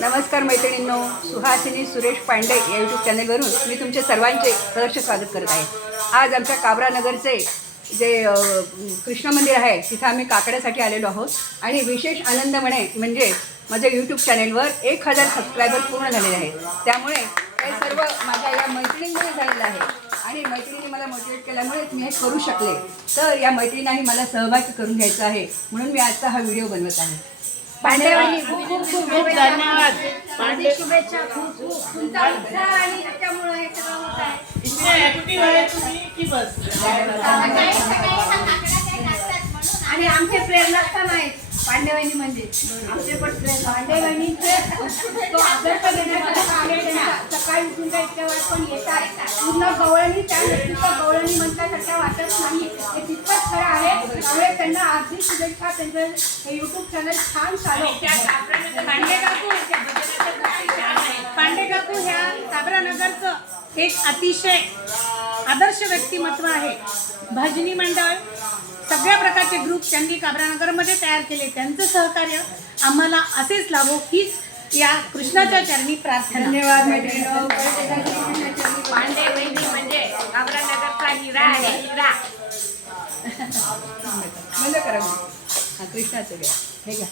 नमस्कार मैत्रिणींनो, सुहासिनी सुरेश पांडे या यूट्यूब चॅनलवरून मी तुमचे सर्वांचे सहर्ष स्वागत करत आहे. आज आमच्या काबरानगरचे जे कृष्ण मंदिर आहे तिथं आम्ही काकड्यासाठी आलेलो आहोत आणि विशेष आनंद म्हणजे माझ्या यूट्यूब चॅनलवर 1000 सबस्क्रायबर पूर्ण झालेले आहेत. त्यामुळे हे सर्व माझ्या या मैत्रिणींमुळे झालेलं आहे आणि मैत्रिणींनी मला मोटिवेट केल्यामुळे मी हे करू शकले. तर या मैत्रिणींनाही मला सहभागी करून घ्यायचं आहे म्हणून मी आजचा हा व्हिडिओ बनवत आहे. पांडेवानी खूप खूप खूप धन्यवाद. पांडे शुभेच्छा. खूप खूप तुमचा उत्साह आणि त्याच्यामुळे हे सगळं होत आहे. इतने ऍक्टिव्ह आहे तुम्ही की बस. आणि आमचे प्रेरणास्थान आहेत पांडेवानी म्हणजे आमचे पण पांडेवानीचे तो आदर्श घेण्याकरता आले. त्यांचा सकाळी उठून त्या इतक्या वेळ पण येतात. पूर्ण गवळणी त्या व्यक्तीचं गवळणी म्हणण्यासारख्या वाटत नाही. हे तितकंच खरं आहे. त्यामुळे त्यांना हार्दिक शुभेच्छा. त्यांचं हे यूट्यूब चॅनल छान चालू. पांडे काकू ह्या काबरानगरचं एक अतिशय आदर्श व्यक्तिमत्व आहे. भजनी मंडळ सगळ्या प्रकारचे ग्रुप त्यांनी काबरानगरमध्ये तयार केले. त्यांचं सहकार्य आम्हाला असेच लाभो हीच या कृष्णाच्या चरणी प्रार्थना. धन्यवाद मैत्रिणींनो. पांडे वहिनी म्हणजे काबरानगरचा हिरा आहे. हिरा बंद करा. हां, कृष्णाचं घ्या. हे घ्या.